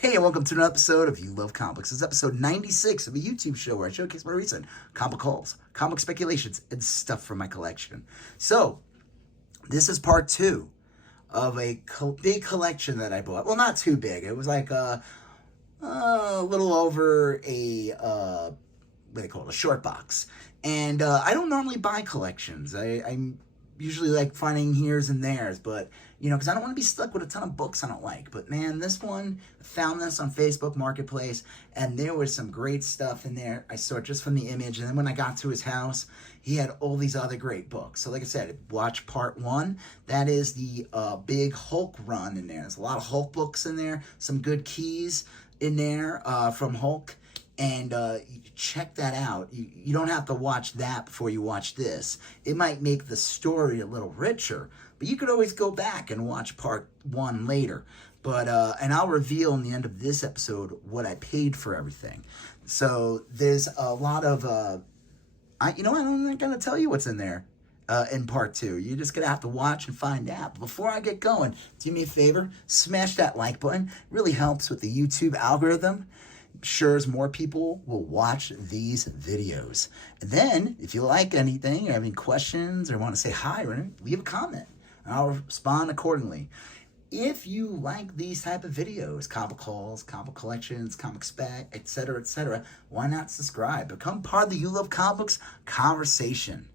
Hey, and welcome to another episode of You Love Comics. This is episode 96 of a YouTube show where I showcase my recent comic hauls, comic speculations, and stuff from my collection. So, this is part two of a big collection that I bought. Well, not too big. It was like a little over what do they call it, a short box. And I don't normally buy collections. I'm usually like finding here's and there's, but because I don't want to be stuck with a ton of books I don't like. But man, this one, I found this on Facebook Marketplace, and there was some great stuff in there. I saw it just from the image, and then when I got to his house, he had all these other great books. So like I said, watch part one. That is the big Hulk run in there. There's a lot of Hulk books in there, some good keys in there from Hulk. And check that out. You don't have to watch that before you watch this. It might make the story a little richer, but you could always go back and watch part one later. But and I'll reveal in the end of this episode what I paid for everything. So there's a lot of I'm not gonna tell you what's in there in part two. You're just gonna have to watch and find out. But before I get going, do me a favor, smash that like button. It really helps with the YouTube algorithm. Ensures more people will watch these videos. And then, if you like anything, or have any questions, or want to say hi, or anything, leave a comment. And I'll respond accordingly. If you like these type of videos, comic hauls, comic collections, comic spec, etc., why not subscribe? Become part of the You Love Comics conversation.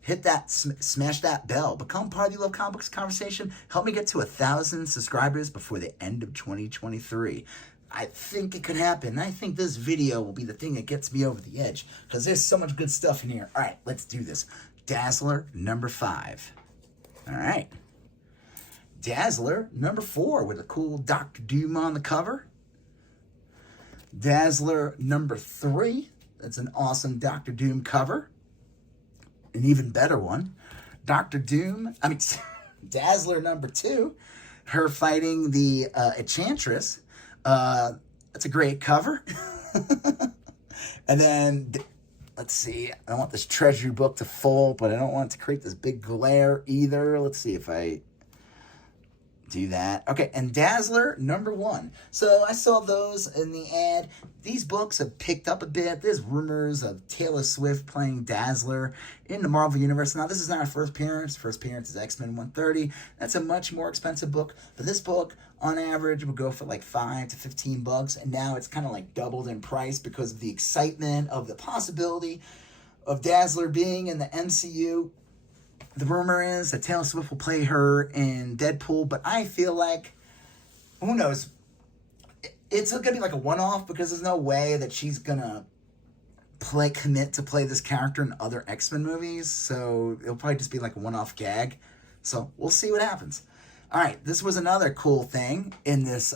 Hit that, smash that bell. Become part of the You Love Comics conversation. Help me get to 1,000 subscribers before the end of 2023. I think it could happen. I think this video will be the thing that gets me over the edge because there's so much good stuff in here. All right, let's do this. Dazzler number 5. All right. Dazzler number 4 with a cool Dr. Doom on the cover. Dazzler number 3. That's an awesome Dr. Doom cover. An even better one. Dazzler number 2. Her fighting the Enchantress. That's a great cover. And then, let's see. I don't want this treasury book to fall, but I don't want it to create this big glare either. Let's see if I do that. Okay, and Dazzler number 1. So I saw those in the ad. These books have picked up a bit. There's rumors of Taylor Swift playing Dazzler in the Marvel Universe. Now, this is not our first appearance. First appearance is X-Men 130. That's a much more expensive book. But this book, on average, would go for like $5 to $15. And now it's kind of like doubled in price because of the excitement of the possibility of Dazzler being in the MCU. The rumor is that Taylor Swift will play her in Deadpool, but I feel like, who knows, it's going to be like a one-off because there's no way that she's going to commit to play this character in other X-Men movies, so it'll probably just be like a one-off gag. So we'll see what happens. All right, this was another cool thing in this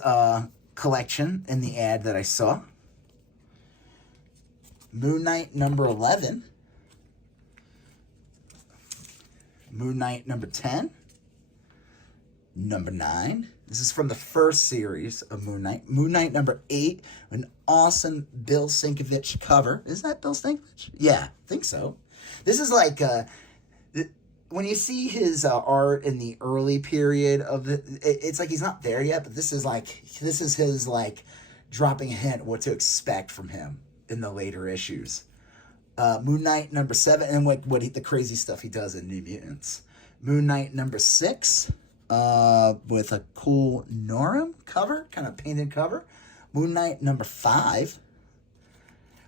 collection in the ad that I saw. Moon Knight number 11. Moon Knight number 10. Number 9. This is from the first series of Moon Knight. Moon Knight number 8. An awesome Bill Sienkiewicz cover. Is that Bill Sienkiewicz? Yeah, I think so. This is like, when you see his art in the early period of it's like he's not there yet, but this is his like dropping a hint what to expect from him in the later issues. Moon Knight number 7, and the crazy stuff he does in New Mutants. Moon Knight number 6, with a cool Norm cover, kind of painted cover. Moon Knight number 5.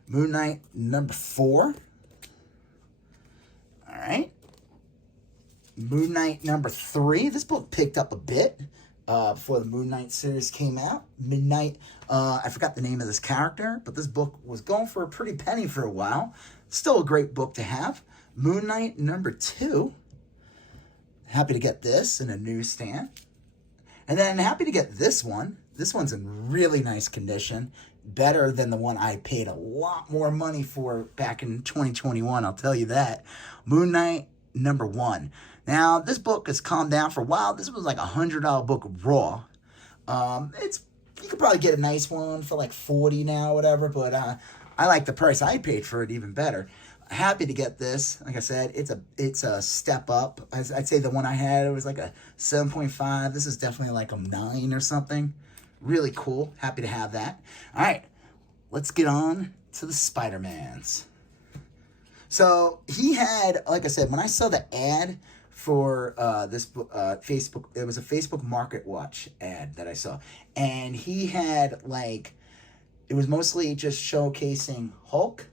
Moon Knight number 4. All right. Moon Knight number 3. This book picked up a bit before the Moon Knight series came out. Midnight, I forgot the name of this character, but this book was going for a pretty penny for a while. Still a great book to have. Moon Knight number 2. Happy to get this in a newsstand. And then happy to get this one. This one's in really nice condition. Better than the one I paid a lot more money for back in 2021, I'll tell you that. Moon Knight number 1. Now, this book has calmed down for a while. This was like a $100 book raw. You could probably get a nice one for like $40 now, whatever, but I like the price I paid for it even better. Happy to get this. Like I said, it's a step up. I'd say the one I had, it was like a 7.5. This is definitely like a 9 or something. Really cool. Happy to have that. All right, let's get on to the Spider-Mans. So he had, like I said, when I saw the ad for this Facebook, it was a Facebook Market Watch ad that I saw, and he had like, it was mostly just showcasing Hulk,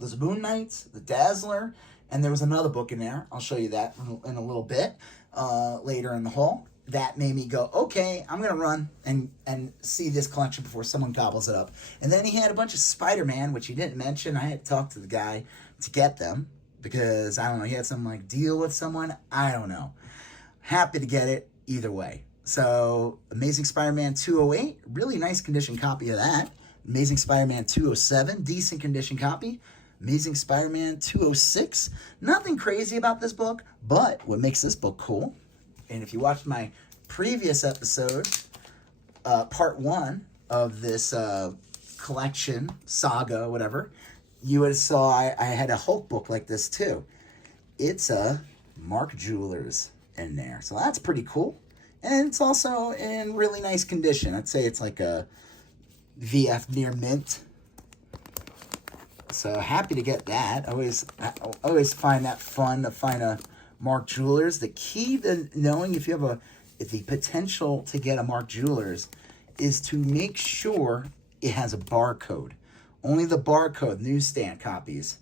the Moon Knights, the Dazzler, and there was another book in there. I'll show you that in a little bit later in the haul. That made me go, okay, I'm going to run and see this collection before someone gobbles it up. And then he had a bunch of Spider-Man, which he didn't mention. I had to talk to the guy to get them because, I don't know, he had some like deal with someone. I don't know. Happy to get it either way. So, Amazing Spider-Man 208, really nice condition copy of that. Amazing Spider-Man 207, decent condition copy. Amazing Spider-Man 206, nothing crazy about this book, but what makes this book cool, and if you watched my previous episode, part 1 of this collection, saga, whatever, you would have saw I had a Hulk book like this too. It's a Mark Jewelers in there, so that's pretty cool. And it's also in really nice condition. I'd say it's like a VF near mint. So happy to get that. I always find that fun to find a Mark Jewelers. The key to knowing if you have the potential to get a Mark Jewelers is to make sure it has a barcode. Only the barcode newsstand copies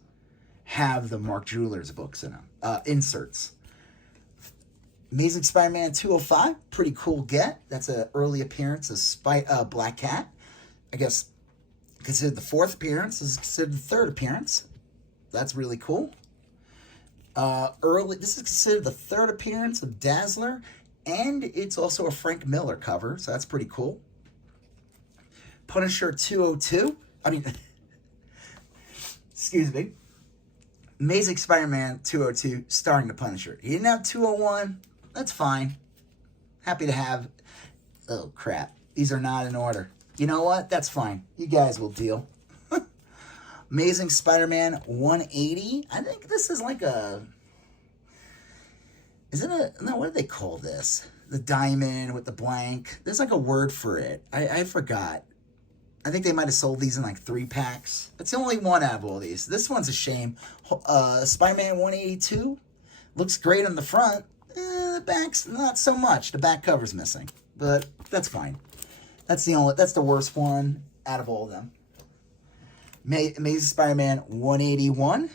have the Mark Jewelers books in them, inserts. Amazing Spider-Man 205, pretty cool get. That's an early appearance of Black Cat. I guess considered the 4th appearance, is considered the 3rd appearance. That's really cool. This is considered the 3rd appearance of Dazzler, and it's also a Frank Miller cover, so that's pretty cool. Punisher 202, excuse me. Amazing Spider-Man 202 starring the Punisher. He didn't have 201, that's fine. Happy to have, oh crap, these are not in order. You know what? That's fine. You guys will deal. Amazing Spider-Man 180. I think this is like a... No, what do they call this? The diamond with the blank. There's like a word for it. I forgot. I think they might have sold these in like 3-packs. It's the only one out of all these. This one's a shame. Spider-Man 182. Looks great on the front. The back's not so much. The back cover's missing. But that's fine. That's the worst one out of all of them. Amazing Spider-Man 181.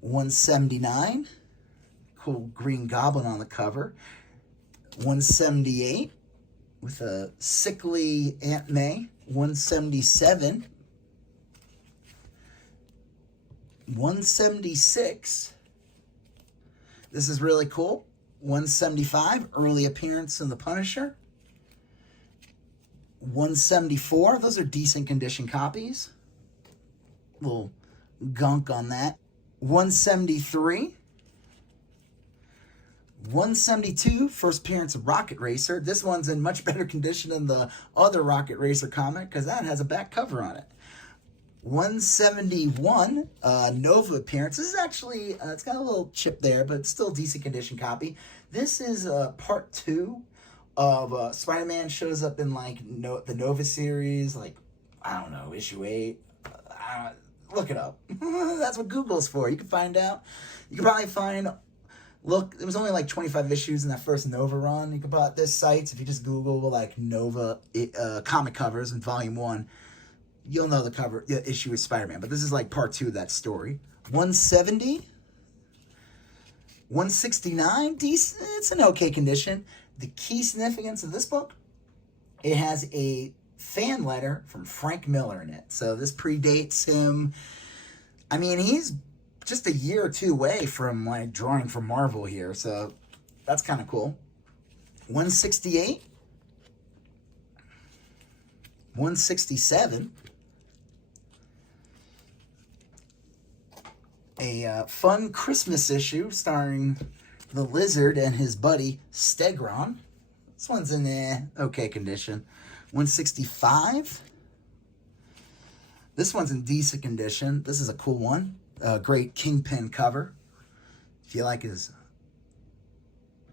179. Cool Green Goblin on the cover. 178 with a sickly Aunt May. 177. 176. This is really cool. 175, early appearance in The Punisher. 174, those are decent condition copies. Little gunk on that. 173. 172, first appearance of Rocket Racer. This one's in much better condition than the other Rocket Racer comic because that has a back cover on it. 171, Nova appearance. This is actually, it's got a little chip there, but it's still a decent condition copy. This is part 2 of Spider-Man shows up in like the Nova series, like, I don't know, issue 8. Look it up. That's what Google's for. You can find out. You can probably find... Look, there was only like 25 issues in that first Nova run. You can buy this sites. If you just Google like Nova comic covers in Volume 1, you'll know the issue is Spider-Man. But this is like part 2 of that story. 170. 169. Decent. It's an okay condition. The key significance of this book, it has a fan letter from Frank Miller in it. So this predates him. I mean, he's just a year or two away from like drawing for Marvel here, so that's kind of cool. 168, 167, a fun Christmas issue starring the Lizard and his buddy Stegron. This one's in okay condition. 165. This one's in decent condition. This is a cool one. Great Kingpin cover. If you like his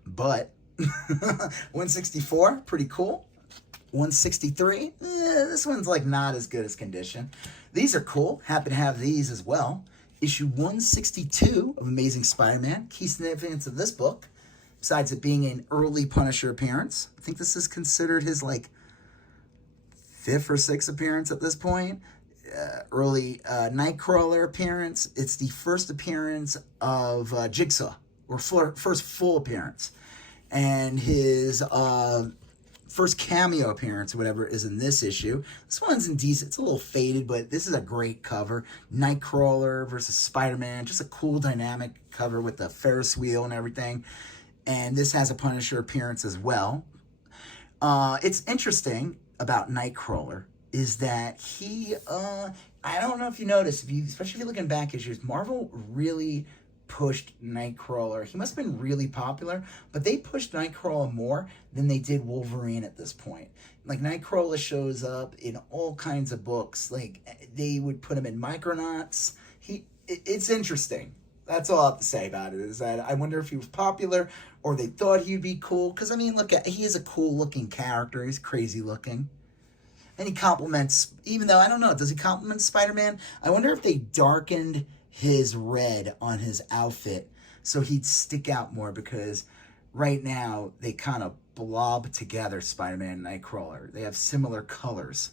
butt, 164, pretty cool. 163, this one's like not as good as condition. These are cool. Happy to have these as well. Issue 162 of Amazing Spider-Man. Key significance of this book, besides it being an early Punisher appearance. I think this is considered his like 5th or 6th appearance at this point. Early Nightcrawler appearance. It's the first appearance of Jigsaw, or first full appearance. And his first cameo appearance or whatever is in this issue. This one's indecent. It's a little faded, but this is a great cover. Nightcrawler versus Spider-Man. Just a cool dynamic cover with the Ferris wheel and everything. And this has a Punisher appearance as well. It's interesting about Nightcrawler is that he, I don't know if you noticed, especially if you're looking back issues, Marvel really pushed Nightcrawler. He must have been really popular, but they pushed Nightcrawler more than they did Wolverine at this point. Like, Nightcrawler shows up in all kinds of books. Like, they would put him in Micronauts. It's interesting. That's all I have to say about it, is that I wonder if he was popular or they thought he'd be cool. Because, I mean, he is a cool-looking character. He's crazy-looking. And he compliments, even though, I don't know, does he compliment Spider-Man? I wonder if they darkened his red on his outfit so he'd stick out more, because right now they kind of blob together, Spider-Man and Nightcrawler. They have similar colors.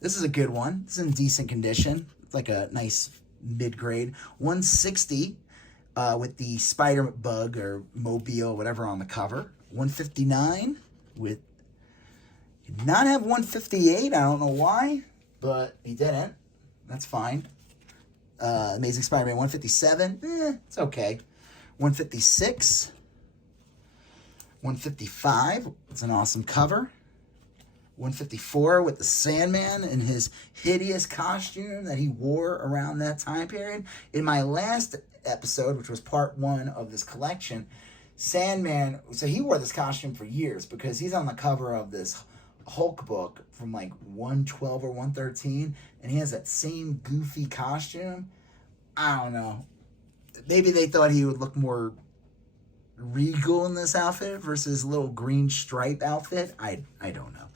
This is a good one. It's in decent condition. It's like a nice mid-grade. 160 with the Spider-Bug or Mobile, whatever, on the cover. 159 with... Did not have 158. I don't know why, but he didn't. That's fine. Amazing Spider-Man 157. It's okay. 156. 155. It's an awesome cover. 154 with the Sandman in his hideous costume that he wore around that time period. In my last episode, which was part 1 of this collection, Sandman, so he wore this costume for years because he's on the cover of this Hulk book from like 112 or 113, and he has that same goofy costume. I don't know. Maybe they thought he would look more regal in this outfit versus little green stripe outfit. I don't know.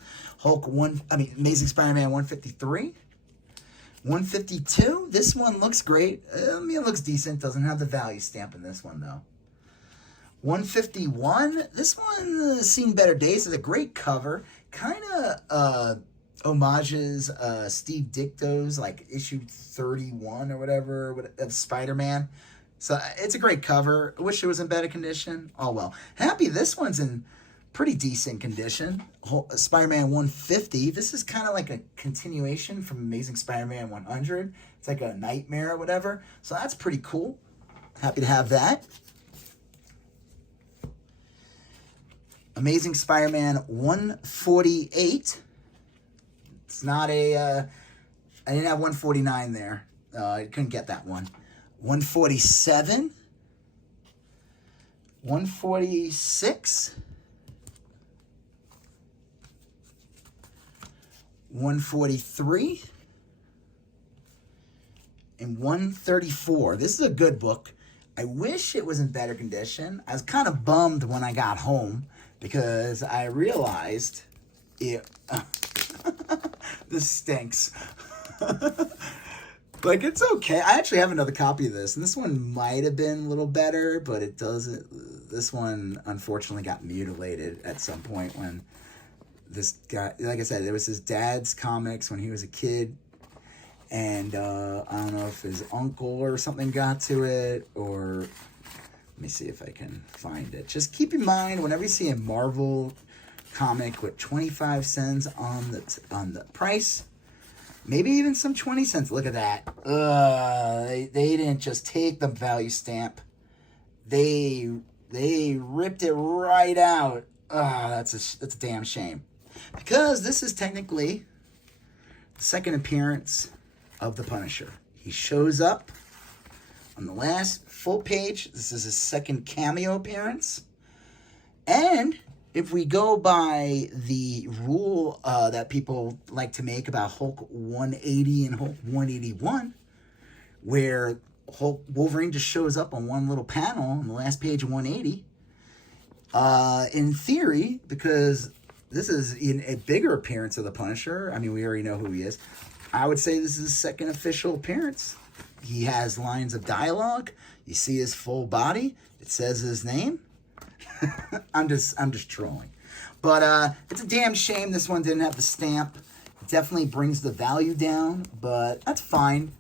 Amazing Spider-Man 153. 152. This one looks great. I mean, it looks decent. Doesn't have the value stamp in this one, though. 151. This one has seen better days. It's a great cover. Kind of homages Steve Ditko's like issue 31 or whatever of Spider-Man. So it's a great cover. I wish it was in better condition. Oh well. Happy this one's in pretty decent condition. Spider-Man 150. This is kind of like a continuation from Amazing Spider-Man 100. It's like a nightmare or whatever. So that's pretty cool. Happy to have that. Amazing Spider-Man 148. It's not a... I didn't have 149 there. I couldn't get that one. 147. 146. 143. And 134. This is a good book. I wish it was in better condition. I was kind of bummed when I got home because I realized it... this stinks. Like, it's okay. I actually have another copy of this, and this one might have been a little better, but it doesn't. This one, unfortunately, got mutilated at some point when this guy, like I said, it was his dad's comics when he was a kid, and I don't know if his uncle or something got to it, or let me see if I can find it. Just keep in mind, whenever you see a Marvel comic with 25 cents on the price, maybe even some 20 cents. Look at that. They didn't just take the value stamp. They ripped it right out. That's a damn shame. Because this is technically the second appearance of the Punisher. He shows up on the last full page. This is his second cameo appearance. And if we go by the rule that people like to make about Hulk 180 and Hulk 181, where Wolverine just shows up on one little panel on the last page of 180, In theory, because this is in a bigger appearance of the Punisher. I mean, we already know who he is. I would say this is his second official appearance. He has lines of dialogue. You see his full body. It says his name. I'm just trolling. But it's a damn shame this one didn't have the stamp. It definitely brings the value down, but that's fine.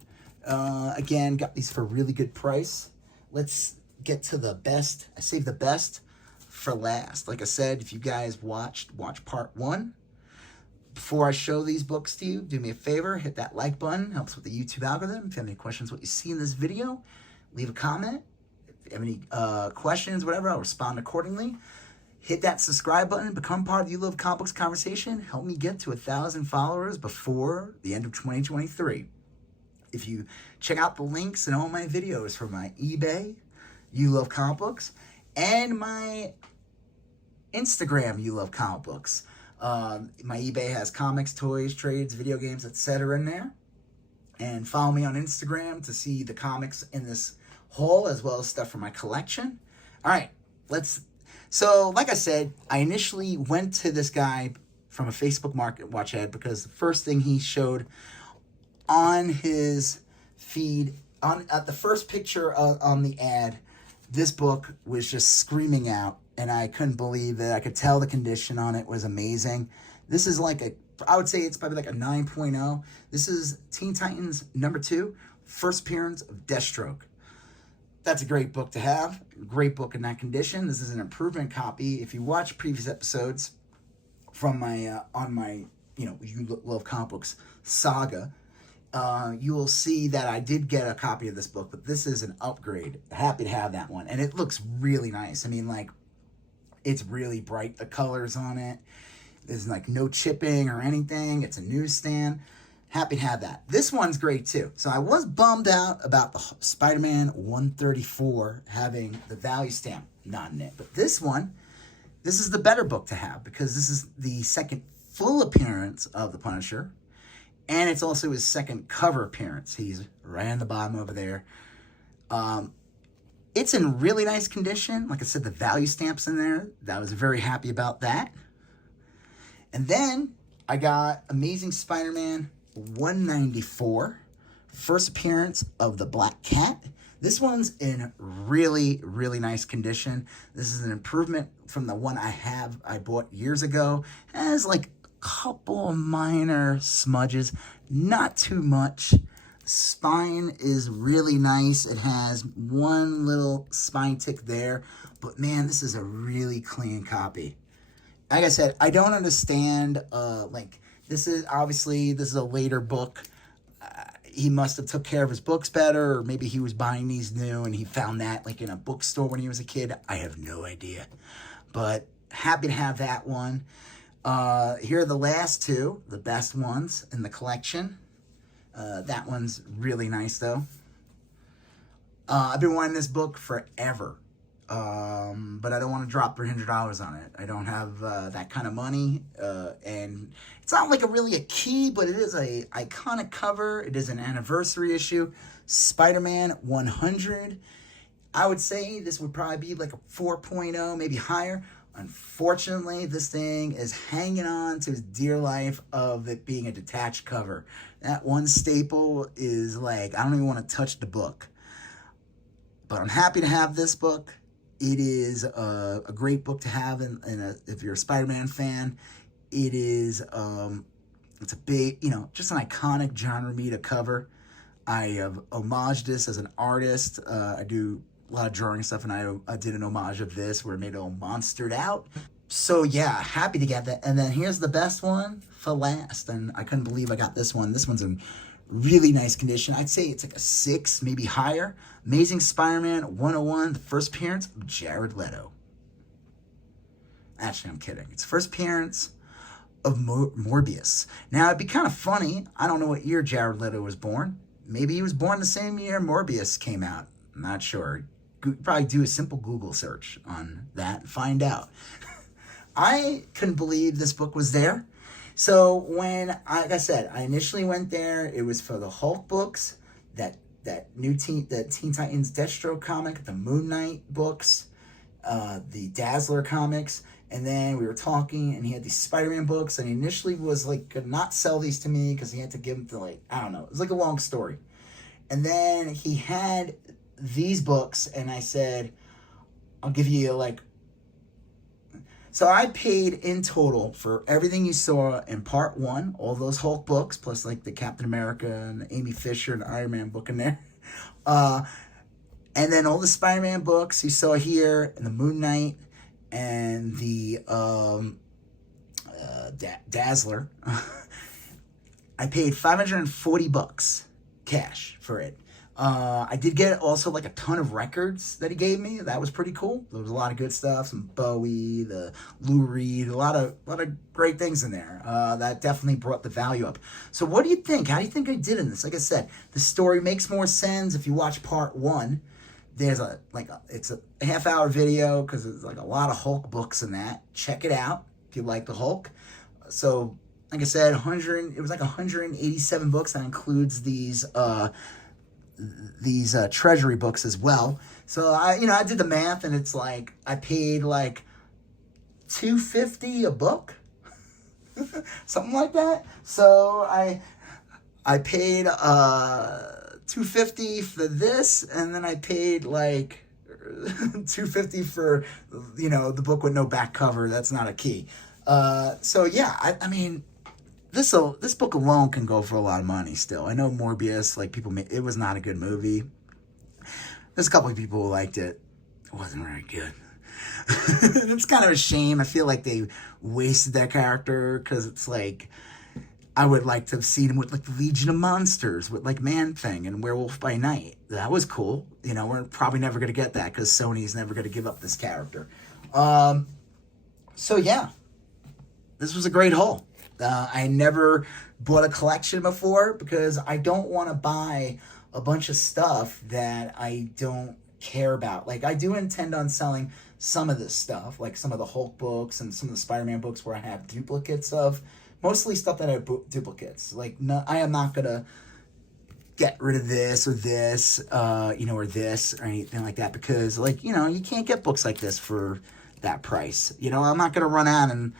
Again, got these for a really good price. Let's get to the best. I saved the best for last. Like I said, if you guys watch part 1. Before I show these books to you, do me a favor, hit that like button. Helps with the YouTube algorithm. If you have any questions what you see in this video, leave a comment. If you have any questions, whatever, I'll respond accordingly. Hit that subscribe button. Become part of the You Love Comic Books conversation. Help me get to 1,000 followers before the end of 2023. If you check out the links in all my videos for my eBay, You Love Comic Books, and my Instagram, You Love Comic Books. My eBay has comics, toys, trades, video games, etc. in there. And follow me on Instagram to see the comics in this haul as well as stuff from my collection. All right, so like I said, I initially went to this guy from a Facebook Market Watch ad because the first thing he showed on his feed, at the first picture on the ad, this book was just screaming out. And I couldn't believe that. I could tell the condition on it was amazing. This is I would say it's probably like a 9.0. This is Teen Titans #2, first appearance of Deathstroke. That's a great book to have. Great book in that condition. This is an improvement copy. If you watch previous episodes from my on my You Love Comic Books saga, you will see that I did get a copy of this book, but this is an upgrade. Happy to have that one, and it looks really nice. I mean, it's really bright, the colors on it. There's no chipping or anything. It's a newsstand. Happy to have that. This one's great too. So I was bummed out about the Spider-Man 134 having the value stamp not in it. But this is the better book to have because this is the second full appearance of the Punisher. And it's also his second cover appearance. He's right on the bottom over there. It's in really nice condition. Like I said, the value stamp's in there. I was very happy about that. And then I got Amazing Spider-Man 194. First appearance of the Black Cat. This one's in really, really nice condition. This is an improvement from the one I bought years ago. It has a couple of minor smudges. Not too much. Spine is really nice. It has one little spine tick there, but man, this is a really clean copy. Like I said, I don't understand. This is a later book. He must have took care of his books better, or maybe he was buying these new and he found that in a bookstore when he was a kid. I have no idea, but happy to have that one. Here are the last two, the best ones in the collection. That one's really nice, though. I've been wanting this book forever, but I don't want to drop $300 on it. I don't have that kind of money, and it's not really a key, but it is a iconic cover. It is an anniversary issue. Spider-Man 100. I would say this would probably be a 4.0, maybe higher. Unfortunately, this thing is hanging on to his dear life of it being a detached cover. That one staple is I don't even want to touch the book. But I'm happy to have this book. It is a great book to have if you're a Spider-Man fan. It is, it's a big, just an iconic John Romita cover. I have homaged this as an artist. I do a lot of drawing stuff, and I did an homage of this where it made it all monstered out. So yeah, happy to get that. And then here's the best one for last, and I couldn't believe I got this one. This one's in really nice condition. I'd say it's a 6, maybe higher. Amazing Spider-Man 101, the first appearance of Jared Leto. Actually, I'm kidding. It's the first appearance of Morbius. Now, it'd be kind of funny. I don't know what year Jared Leto was born. Maybe he was born the same year Morbius came out. I'm not sure. Probably do a simple Google search on that and find out. I couldn't believe this book was there. So when, like I said, I initially went there, it was for the Hulk books, that Teen Titans Deathstroke comic, the Moon Knight books, the Dazzler comics. And then we were talking, and he had these Spider-Man books, and he initially was like, could not sell these to me because he had to give them to, like, I don't know. It was like a long story. And then he had these books, and I said, I'll give you like, so I paid in total for everything you saw in part 1, all those Hulk books, plus like the Captain America and the Amy Fisher and the Iron Man book in there. And then all the Spider-Man books you saw here, and the Moon Knight, and the Dazzler. I paid $540 cash for it. I did get also like a ton of records that he gave me. That was pretty cool. There was a lot of good stuff. Some Bowie, the Lou Reed, a lot of great things in there. That definitely brought the value up. So what do you think? How do you think I did in this? Like I said, the story makes more sense if you watch part 1. There's it's a half-hour video because there's like a lot of Hulk books in that. Check it out if you like the Hulk. So, like I said, it was like 187 books. That includes these treasury books as well. So I did the math, and it's like I paid like $250 a book, something like that. So I paid $250 for this, and then I paid like $250 for the book with no back cover. That's not a key. So yeah, I mean, this book alone can go for a lot of money still. I know Morbius, like it was not a good movie. There's a couple of people who liked it. It wasn't very good. It's kind of a shame. I feel like they wasted that character because it's like, I would like to have seen him with like the Legion of Monsters with like Man-Thing and Werewolf by Night. That was cool. We're probably never going to get that because Sony's never going to give up this character. So yeah, this was a great haul. I never bought a collection before because I don't want to buy a bunch of stuff that I don't care about. Like, I do intend on selling some of this stuff, like some of the Hulk books and some of the Spider-Man books where I have duplicates of. Mostly stuff that I have duplicates. Like, no, I am not going to get rid of this or this, or this or anything like that because, like, you can't get books like this for that price. I'm not going to run out and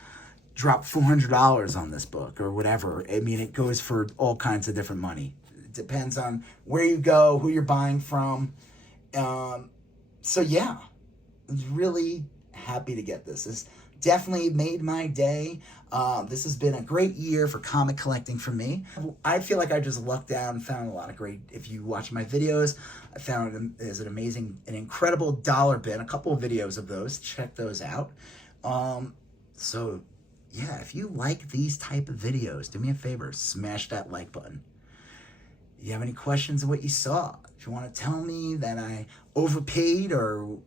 drop $400 on this book or whatever. I mean, it goes for all kinds of different money. It depends on where you go, who you're buying from. So, yeah, I was really happy to get this. This definitely made my day. This has been a great year for comic collecting for me. I feel like I just lucked out and found a lot of great, if you watch my videos, I found there's an incredible dollar bin, a couple of videos of those, check those out. So yeah, if you like these type of videos, do me a favor, smash that like button. You have any questions of what you saw? If you want to tell me that I overpaid or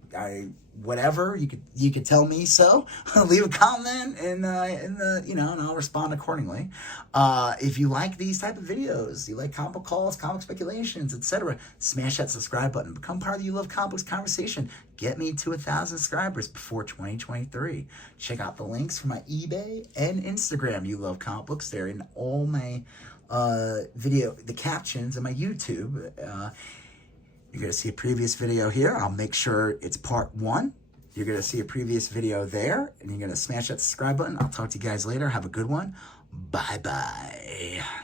whatever, you could tell me so. Leave a comment and I'll respond accordingly. If you like these type of videos, you like comic calls, comic speculations, etc., smash that subscribe button. Become part of the You Love Comics conversation. Get me to 1,000 subscribers before 2023. Check out the links for my eBay and Instagram. You Love Comic Books. They're in all my the captions on my YouTube. You're going to see a previous video here. I'll make sure it's part 1. You're going to see a previous video there, and you're going to smash that subscribe button. I'll talk to you guys later. Have a good one. Bye-bye.